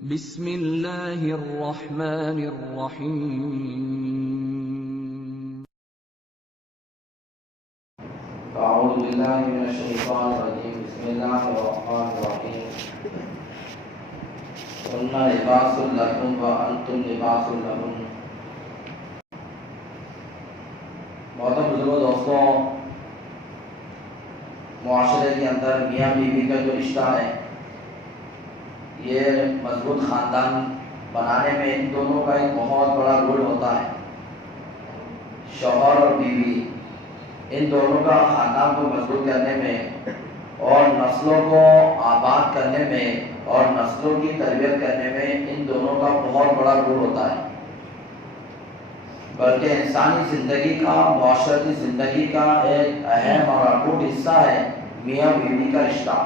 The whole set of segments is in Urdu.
بسم اللہ الرحمن الرحیم اعوذ باللہ من الشیطان الرجیم بسم اللہ الرحمن الرحیم هن لباس لکم وانتم لباس لہن۔ محترم بزرگوں، دوستوں، معاشرے کے اندر میاں بیوی کا جو رشتہ ہے، یہ مضبوط خاندان بنانے میں ان دونوں کا ایک بہت بڑا رول ہوتا ہے۔ شوہر اور بیوی ان دونوں کا خاندان کو مضبوط کرنے میں اور نسلوں کو آباد کرنے میں اور نسلوں کی تربیت کرنے میں ان دونوں کا بہت بڑا رول ہوتا ہے، بلکہ انسانی زندگی کا، معاشرتی زندگی کا ایک اہم اور اٹوٹ حصہ ہے میاں بیوی کا رشتہ۔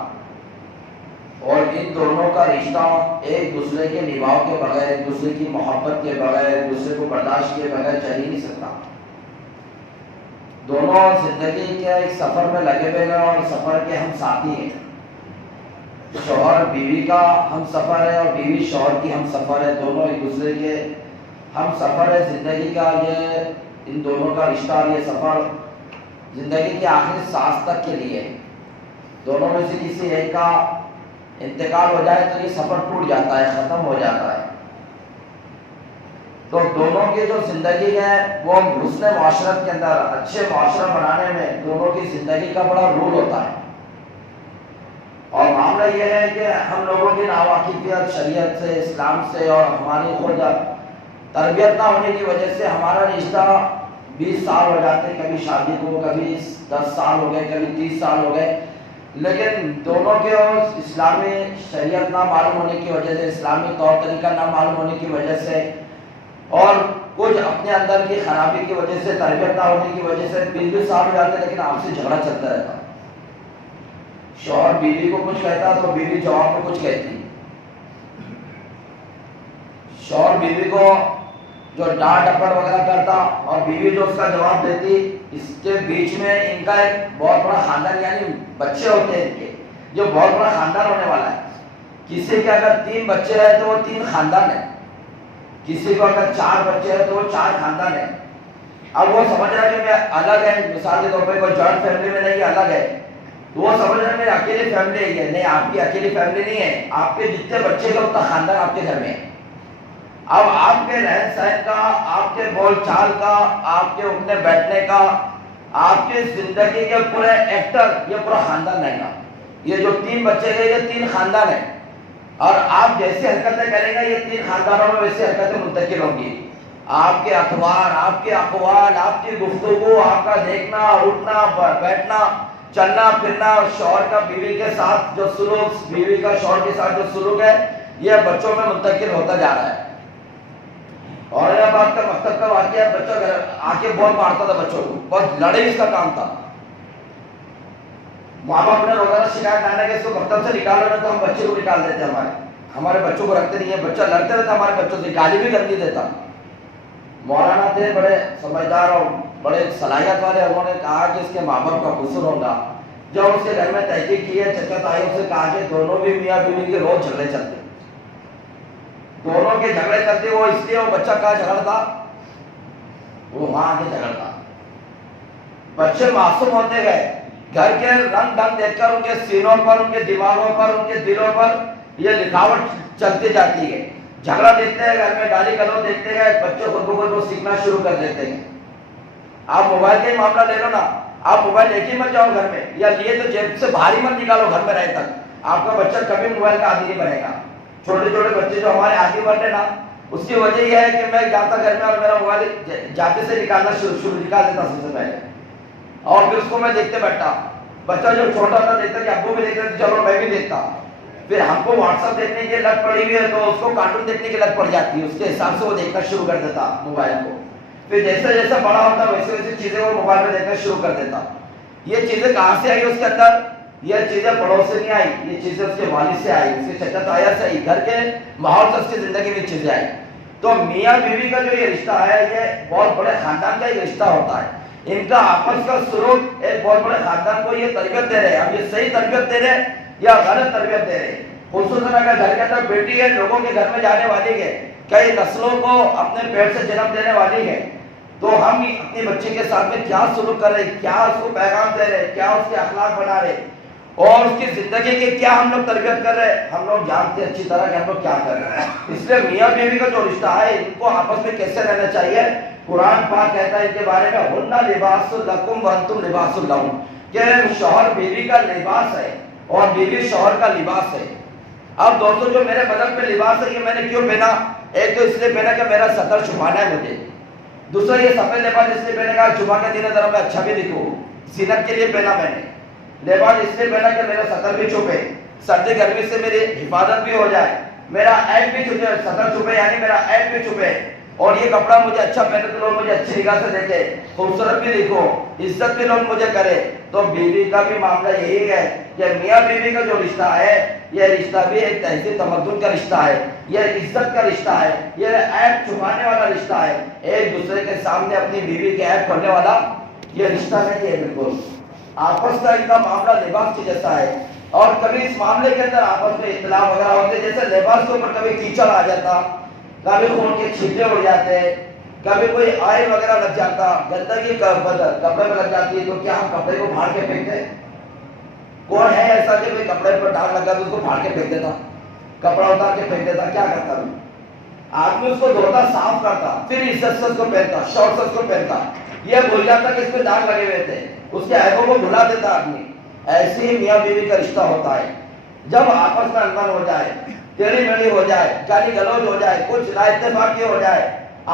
اور ان دونوں کا رشتہ ایک دوسرے کے نبھاؤ کے بغیر، ایک دوسرے کی محبت کے بغیر، ایک دوسرے کو برداشت کے بغیر چل ہی نہیں سکتا۔ دونوں زندگی کے ایک سفر میں لگے ہوئے ہیں اور سفر کے ہم ساتھی ہیں۔ شوہر بیوی کا ہم سفر ہے اور بیوی شوہر کی ہم سفر ہے، دونوں ایک دوسرے کے ہم سفر ہے زندگی کا۔ یہ ان دونوں کا رشتہ اور یہ سفر زندگی کی آخری سانس تک کے لیے ہے۔ دونوں میں سے کسی ایک کا انتقال ہو جائے تو یہ سفر ٹوٹ جاتا ہے، ختم ہو جاتا ہے۔ تو دونوں کی جو زندگی ہے وہ حسن معاشرت کے اندر، اچھے معاشرہ بنانے میں دونوں کی زندگی کا بڑا رول ہوتا ہے۔ اور معاملہ یہ ہے کہ ہم لوگوں کی ناواقفیت شریعت سے، اسلام سے اور ہماری خود تربیت نہ ہونے کی وجہ سے ہمارا رشتہ 20 سال ہو جاتے ہیں، کبھی شادی کو، کبھی 10 سال ہو گئے، کبھی 30 سال ہو گئے، لیکن دونوں کے اسلامی شریعت نہ معلوم ہونے کی وجہ سے، اسلامی طور طریقہ نہ معلوم ہونے کی وجہ سے اور کچھ اپنے اندر کی خرابی کی وجہ سے، تربیت نہ ہونے کی وجہ سے 20 سال ہو جاتے ہیں، لیکن آپ سے جھگڑا چلتا رہتا۔ شوہر بیوی کو کچھ کہتا تو بیوی جواب میں کچھ کہتی۔ شوہر بیوی کو جو ڈانٹ ڈپٹ وغیرہ کرتا اور بیوی جو اس کا جواب دیتی، اس کے بیچ میں ان کا ایک بہت بڑا خاندان، یعنی بچے ہوتے ہیں ان کے، جو بہت بڑا خاندان ہونے والا ہے۔ کسی کے اگر 3 بچے ہیں تو وہ 3 خاندان ہے، کسی کو اگر 4 بچے ہیں تو وہ 4 خاندان ہے۔ اب وہ سمجھ رہا ہے کہ میں الگ ہے، مثال کے طور پہ کوئی جوائنٹ فیملی میں نہیں، الگ ہے، تو وہ سمجھ رہا ہے میری اکیلی فیملی ہے۔ نہیں، آپ کی اکیلی فیملی نہیں ہے، آپ کے جتنے بچے ہیں اتنا خاندان آپ کے گھر میں ہے۔ اب آپ کے رہن سہن کا، آپ کے بول چال کا، آپ کے اٹھنے بیٹھنے کا، آپ کی زندگی کے پورے ایکٹر یہ پورا خاندان رہے گا۔ یہ جو 3 بچے ہیں یہ 3 خاندان ہیں، اور آپ جیسی حرکتیں کریں گے یہ 3 خاندانوں میں ویسی حرکتیں منتقل ہوں گی۔ آپ کے اطوار، آپ کے اقوال، آپ کی گفتگو، آپ کا دیکھنا، اٹھنا بیٹھنا، چلنا پھرنا، شوہر کا بیوی کے ساتھ جو سلوک، بیوی کا شوہر کے ساتھ جو سلوک ہے، یہ بچوں میں منتقل ہوتا جا رہا ہے۔ اورنگ آباد کا مکتب کا واقعہ، بچہ آ کے بہت مارتا تھا بچوں کو، بہت لڑائی اس کا کام تھا۔ ماں باپ نے روزانہ شکایت لانا کہ اس کو مکتب سے نکالو نا، تو ہم بچے کو نکال دیتے، ہمارے بچوں کو رکھتے نہیں ہیں۔ بچہ لڑتے رہتا ہمارے بچوں سے، گالی بھی کرنی دیتا۔ مولانا تھے بڑے سمجھدار اور بڑے صلاحیت والے، انہوں نے کہا کہ اس کے ماں باپ کا قصور ہوگا۔ جب اس کے گھر میں تحقیق کی ہے، چچا تائیوں سے کہا کہ دونوں بھی میاں بیوی کے روز جھگڑے چلتے، دونوں کے جھگڑے چلتے۔ وہ اس لیے وہ بچہ کہاں جھگڑتا، وہ وہاں کے جھگڑتا۔ بچے معصوم ہوتے گئے، گھر کے رنگ ڈھنگ دیکھ کر ان کے سینوں پر، ان کے دیواروں پر، ان کے دلوں پر یہ لکھاوٹ چلتی جاتی ہے۔ جھگڑا دیکھتے ہیں گھر میں، گالی گلوچ دیکھتے ہیں، بچے خود بخود وہ سیکھنا شروع کر دیتے ہیں۔ آپ موبائل کا ہی معاملہ لے لو نا، آپ موبائل لے کے مت جاؤ گھر میں، یا لیے تو جیب سے باہر ہی مت نکالو گھر میں رہے تک، آپ کا بچہ کبھی موبائل کا عادی نہیں بنے گا۔ چھوٹے چھوٹے بچے جو ہمارے عادی بن رہے نا، اس کی وجہ یہ ہے کہ میں جاتا گھر میں اور میرا موبائل جاتے سے نکالنا نکال دیتا سب سے پہلے، اور پھر اس کو میں دیکھتے بیٹھتا۔ بچہ جو چھوٹا تھا دیکھتا کہ ابو بھی دیکھ رہے، چلو میں بھی دیکھتا۔ پھر ہم کو واٹس ایپ دیکھنے کی لت پڑی ہوئی ہے تو اس کو کارٹون دیکھنے کی لت پڑ جاتی ہے، اس کے حساب سے وہ دیکھنا شروع کر دیتا موبائل کو۔ پھر جیسے جیسے بڑا ہوتا ویسے ویسے چیزیں وہ موبائل میں دیکھنا شروع کر دیتا۔ یہ چیزیں کہاں سے آئی اس کے اندر؟ یہ چیزیں پڑوس سے نہیں آئی، یہ چیزیں اس کے والد سے آئی، اس کے چچا تایا سے آئی، گھر کے ماحول سے اس کی زندگی میں چیزیں آئی۔ تو میاں بیوی کا جو یہ رشتہ ہے، یہ بہت بڑے خاندان کا یہ رشتہ ہوتا ہے۔ ان کا آپس کا سلوک ایک بہت بڑے خاندان کو یہ تربیت دے رہے ہیں۔ اب یہ صحیح تربیت دے رہے یا غلط تربیت دے رہے، خصوصاً اگر گھر کے اندر بیٹی ہے, لوگوں کے گھر میں جانے والی ہے, کئی نسلوں کو اپنے پیٹ سے جنم دینے والی ہے, تو ہم اپنے بچے کے ساتھ میں کیا سلوک کر رہے, کیا اس کو پیغام دے رہے, کیا اس کے اخلاق بنا رہے, اور اس کی زندگی کی کیا ہم لوگ تربیت کر رہے ہیں, ہم لوگ جانتے ہیں اچھی طرح کہ ہم لوگ کیا کر رہے ہیں. اس لیے میاں بیوی کا جو رشتہ ہے, ان کو آپس میں کیسے رہنا چاہیے. قرآن پاک کہتا ہے ان کے بارے میں ہن لباس لکم وانتم لباس لہم, کہ شوہر بیوی کا لباس ہے اور بیوی شوہر کا لباس ہے. اب دوستوں جو میرے بدن پہ لباس ہے یہ میں نے کیوں پہنا, ایک تو اس لیے پہنا کہ میرا سطر چھپانا ہے مجھے, دوسرا یہ سفید لباس اس لیے پہنے کا جمعہ کے دن ذرا میں اچھا بھی دکھوں, زینت کے لیے پہنا میں نے. لباس اس لیے پہنا کہ میرا سطر بھی چھپے, سردی گرمی سے میری حفاظت بھی ہو جائے, میرا عیب بھی چھپے, سطر چھپے یعنی میرا عیب بھی چھپے, اور یہ کپڑا مجھے اچھا پہنے تو لوگ مجھے اچھی نگاہ سے دیکھے, خوبصورت بھی دکھو, عزت بھی لوگ مجھے کرے. تو بیوی کا بھی معاملہ یہی ہے کہ میاں بیوی کا جو رشتہ ہے یہ رشتہ بھی ایک تہذیب تمدن کا رشتہ ہے, یہ عزت کا رشتہ ہے, یہ عیب چھپانے والا رشتہ ہے. ایک دوسرے کے سامنے اپنی بیوی کے عیب کھولنے والا یہ رشتہ نہیں ہے. بالکل آپس کا ان کا معاملہ لباس کے جیسا ہے, اور کبھی اس معاملے کے اندر آپس میں اختلاف وغیرہ ہوتے, جیسے لباس کے اوپر کبھی کیچڑ آ جاتا, کبھی خون کے چھینٹے اڑ جاتے, کبھی کوئی آئل وغیرہ لگ جاتا, گندگی کپڑے میں لگ جاتی ہے, تو کیا ہم کپڑے کو پھاڑ کے پھینکتے؟ کون ہے ایسا کہ بھائی کپڑے پر داغ لگا تو اس کو پھاڑ کے پھینک دیتا, کپڑا اتار کے پھینک دیتا؟ کیا کرتا آدمی؟ اس کو دھوتا, صاف کرتا, پھر عزت سے اس کو پہنتا, شوق سے اس کو پہنتا, یہ بھول جاتا کہ اس پہ داغ لگے ہوئے تھے, اس کے عیبوں کو بھلا دیتا آدمی. ایسے ہی میاں بیوی کا رشتہ ہوتا ہے. جب آپس میں انبن ہو جائے, ٹیڑھی میڑھی ہو جائے, گالی گلوچ ہو جائے, کچھ لا اتفاقی ہو جائے,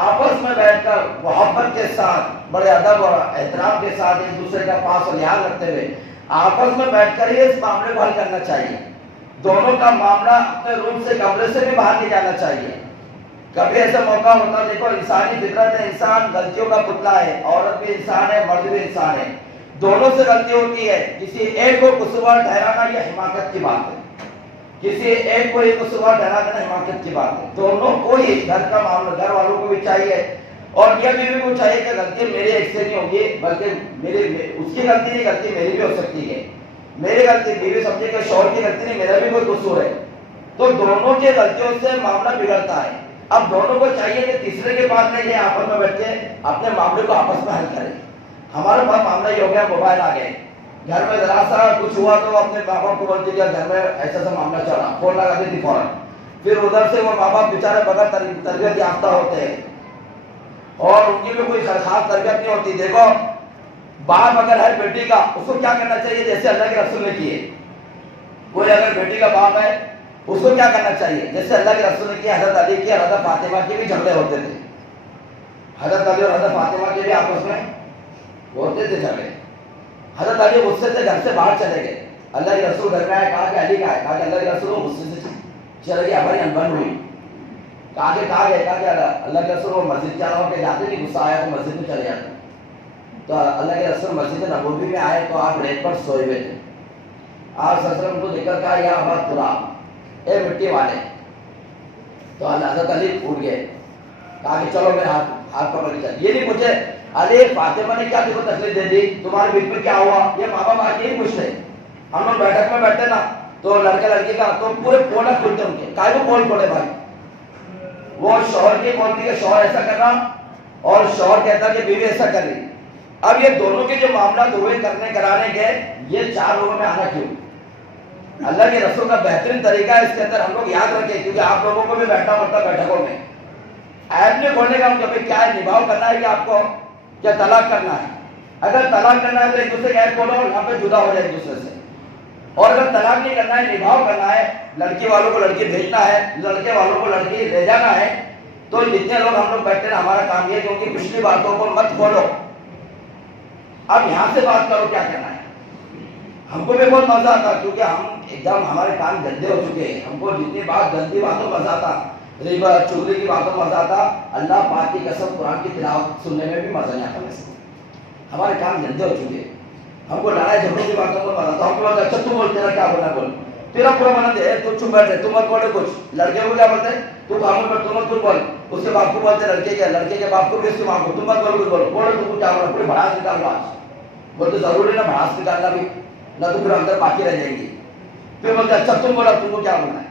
آپس میں بیٹھ کر محبت کے ساتھ, بڑے ادب اور احترام کے ساتھ ایک دوسرے کا پاس و لحاظ رکھتے ہوئے آپس میں بیٹھ کر ہی اس معاملے کو حل کرنا چاہیے. دونوں کا معاملہ اپنے روم سے, کمرے سے بھی باہر نہیں جانا چاہیے. کبھی ایسا موقع ہوتا, دیکھو انسانی فطرت ہے, انسان غلطیوں کا پتلا ہے, عورت بھی انسان ہے, مرد بھی انسان ہے, دونوں سے غلطی ہوتی ہے. کسی ایک کو قصوروار ٹھہرانا یہ حماقت کی بات ہے, کسی ایک کو یہ قصوروار ٹھہرا دینا حماقت کی بات ہے. دونوں کو ہی گھر کا معاملہ, گھر والوں کو بھی چاہیے اور یہ بیوی کو چاہیے کہ غلطی میری ایک سے نہیں ہوگی, بلکہ اس کی غلطی نہیں, غلطی میری بھی ہو سکتی ہے. میری غلطی, بیوی سمجھے کہ شوہر کی غلطی نہیں, میرا بھی کوئی قصور ہے, تو دونوں کی غلطیوں سے معاملہ بگڑتا ہے. اب دونوں کو چاہیے کہ تیسرے کے پاس نہیں جائے, آپس میں بیٹھ کے اپنے معاملے کو آپس میں حل کریں. ہمارے پاس معاملہ یہ ہو گیا, موبائل آ گئے, گھر میں ذرا سا کچھ ہوا تو اپنے ماں باپ کو بولتے کہ گھر میں ایسا سا معاملہ چلا, فون لگا دیتی فوراً. پھر ادھر سے وہ ماں باپ بیچارے بغیر تربیت یافتہ ہوتے ہیں اور ان کی بھی کوئی خاص تربیت نہیں ہوتی. دیکھو باپ اگر ہے بیٹی کا, اس کو کیا کرنا چاہیے جیسے اللہ کے رسول نے کیے. کوئی اگر بیٹی کا باپ ہے اس کو کیا کرنا چاہیے جیسے اللہ کے رسول نے کیا. حضرت علی کی, حضرت فاطمہ کے بھی جھگڑے ہوتے تھے, حضرت علی اور حضرت فاطمہ کے بھی آپس میں ہوتے تھے جھگڑے. حضرت علی غصے سے گھر سے باہر چلے گئے, اللہ کے رسول گھر میں آئے, کہا کہ علی کا ہے, کہا کہ اللہ کے رسول غصے سے چلے گئے, ہماری انبن ہوئی. کہا گئے, کہا کہ اللہ کے رسول وہ مسجد چلا ہو کے جاتے نہیں, غصہ آیا تو مسجد میں چلے جاتے. تو اللہ کے رسول مسجد نبوی میں آئے تو آپ ریت پر سوئے ہوئے تھے. آپ صلی اللہ علیہ وسلم کو دیکھ کر کہا یا ابا تراب, اے مٹی والے. تو حضرت علی اٹھ گئے, کہا کہ چلو میرے ہاتھ پکڑ کے چل. یہ نہیں پوچھے علی فاطمہ نے کیا تم کو تکلیف دے دی, تمہارے بیچ میں کیا ہوا, یہ ماں باپ آج یہی پوچھتے. ہم لوگ بیٹھک میں بیٹھتے نا تو لڑکے لڑکی کا تو پورے پولا کھلتے ان کے, کائے کو پول کھولے بھائی. وہ شوہر کی بولتی کہ شوہر ایسا کرنا اور شوہر کہتا کہ بیوی ایسا کر رہی. اب یہ دونوں کے جو معاملات ہوئے کرنے کرانے کے, یہ چار لوگوں میں آنا کیوں؟ اللہ کے رسول کا بہترین طریقہ ہے, اس کے اندر ہم لوگ یاد رکھیں, کیونکہ آپ لوگوں کو بھی بیٹھنا پڑتا بیٹھکوں میں. عیب نہیں کھولنے کا مطلب کیا ہے, نبھاؤ کرنا ہے کہ آپ کو کیا طلاق کرنا ہے. اگر طلاق کرنا ہے تو ایک دوسرے کا عیب کھولو, یہاں پہ جدا ہو جائے ایک دوسرے سے. اور اگر طلاق نہیں کرنا ہے, نبھاؤ کرنا ہے, لڑکی والوں کو لڑکی بھیجنا ہے, لڑکے والوں کو لڑکی لے جانا ہے, تو جتنے لوگ ہم لوگ بیٹھتے ہیں ہمارا کام یہ ہے کہ ان کی پچھلی باتوں کو مت کھولو, اب یہاں سے بات کرو کیا کرنا ہے. ہم کو بھی بہت مزہ آتا کیونکہ ہم ایک دم ہمارے کام گندے ہو چکے ہیں. ہم کو جتنی بات گندی باتوں مزہ آتا, غیبت چغلی کی باتوں مزہ آتا, اللہ پاک کی قسم قرآن کی تلاوت سننے میں بھی مزہ نہیں آتا. ویسے ہمارے کام گندے ہو چکے ہیں, ہم کو لڑائی جھگڑوں کی باتوں کو مزہ آتا. ہم کو بولتے اچھا تم بولتے نا, کیا بولنا بول, تیرا پورا منا دے, تو چپ بیٹھے, تم مت بولے کچھ. لڑکے کو کیا بولتے, تو کاموں پر تم مت کچھ بول. اس کے باپ کو بولتے لڑکے کے باپ کو بھی اس کی ماں کو تم مت بول کچھ بولو, بولو تم کیا بولنا, پورے بھڑاس نکال لو. آج بولتے ضروری نا بھڑاس نکالنا بھی, نہ تو پھر اندر باقی رہ جائیں گی. پھر بولتے اچھا تم بولا تم کو کیا بولنا ہے.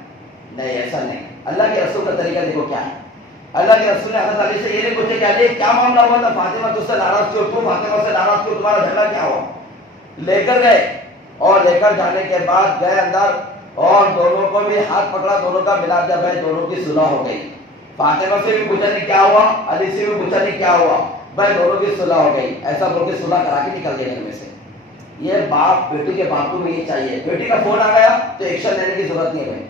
نہیں ایسا نہیں. اللہ کے رسول کا طریقہ دیکھو کیا ہے. اللہ کے رسول نے حضرت علی سے یہ نہیں پوچھے کہ علی کیا معاملہ ہوا تھا, فاطمہ تجھ سے ناراض کیوں, تم فاطمہ سے ناراض کیوں, تمہارا جھگڑا کیا ہوا. لے کر گئے اور لے کر جانے کے بعد گئے اندر اور دونوں کو بھی ہاتھ پکڑا, دونوں کا ملا جب ہے, دونوں کی صلح ہو گئی. فاطمہ سے بھی پوچھا نہیں کیا ہوا, علی سے بھی پوچھا نہیں کیا ہوا, بھائی دونوں کی صلح ہو گئی. ایسا بول کے صلح کرا کے نکل گئے گھر میں سے. یہ باپ بیٹی کے باتوں میں یہ چاہیے. بیٹی کا فون آ گیا تو ایکشن لینے کی ضرورت نہیں ہے.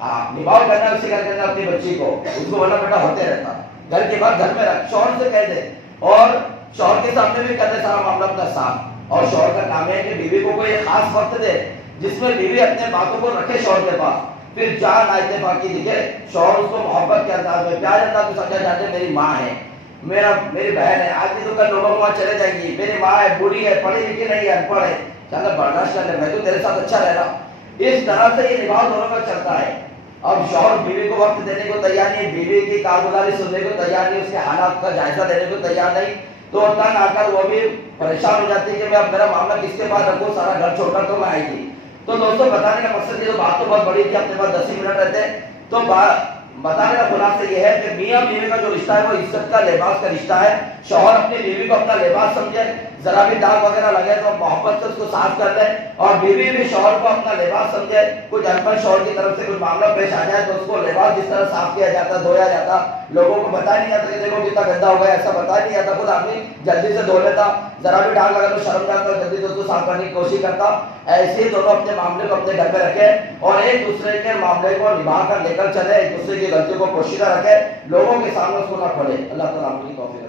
ہاں نبھاؤ کرنا اس سے کیا کرنا اپنی بچی کو, اس کو ورنہ بیٹا ہوتے رہتا. گھر کے بعد گھر میں رکھ, شوہر سے کہہ دے اور شوہر کے سامنے بھی کر دے سارا معاملہ اپنا صاف. اور شوہر کا کام ہے کہ بیوی کو کوئی خاص وقت دے جس میں بیوی اپنے باتوں کو رکھے شوہر کے پاس. پھر جان آئے باقی دکھے, شوہر اس کو محبت کے انداز میں پیار انداز میں سمجھا جاتے میری ماں ہے, میری بہن ہے, آج بھی تو کل لوگوں کو وہاں چلے جائیں گی, میری ماں ہے, بوڑھی ہے, پڑھی لکھی نہیں ہے, ان پڑھ ہے, چلو برداشت کر لے, میں تو تیرے ساتھ اچھا رہ رہا. اس طرح سے یہ نبھاؤ دونوں کا چلتا ہے. اب شوہر بیوی کو وقت دینے کو تیار نہیں, بیوی کی کارگزاری سننے کو تیار نہیں, اس کے حالات کا جائزہ لینے کو تیار نہیں, تو تنگ آ کر وہ بھی پریشان ہو جاتی ہے کہ میں اب میرا معاملہ کس کے پاس رکھوں, سارا گھر چھوڑ کر تو میں آئی تھی. تو دوستوں بتانے کا مقصد یہ, تو بات تو بہت بڑی تھی, اپنے پاس 10 منٹ رہتے ہیں, تو بتانے کا خلاصہ یہ ہے کہ میاں بیوی کا جو رشتہ ہے وہ عزت کا, لباس کا رشتہ ہے. شوہر اپنی بیوی کو اپنا لباس سمجھے, ذرا بھی داغ وغیرہ لگے تو محبت سے اس کو صاف کر لے, اور بیوی بھی شوہر کو اپنا لباس سمجھے. کچھ انپڑھ شوہر کی طرف سے کچھ معاملہ پیش آ جائے تو اس کو لباس جس طرح صاف کیا جاتا, دھویا جاتا, لوگوں کو بتا نہیں جاتا کہ دیکھو کتنا گندا ہو گیا, ایسا بتا نہیں جاتا. خود آدمی جلدی سے دھو لیتا, ذرا بھی ڈاگ لگا تو شرم جاتا, جلدی سے اس کو صاف کرنے کی کوشش کرتا. ایسے ہی دونوں اپنے معاملے کو اپنے گھر میں رکھے اور ایک دوسرے کے معاملے کو نبھا کر لے کر چلے, ایک دوسرے کی غلطیوں کو پوشیدہ رکھے, لوگوں کے سامنے اس کو نہ کھولے. اللہ تعالیٰ ہم کی توفیق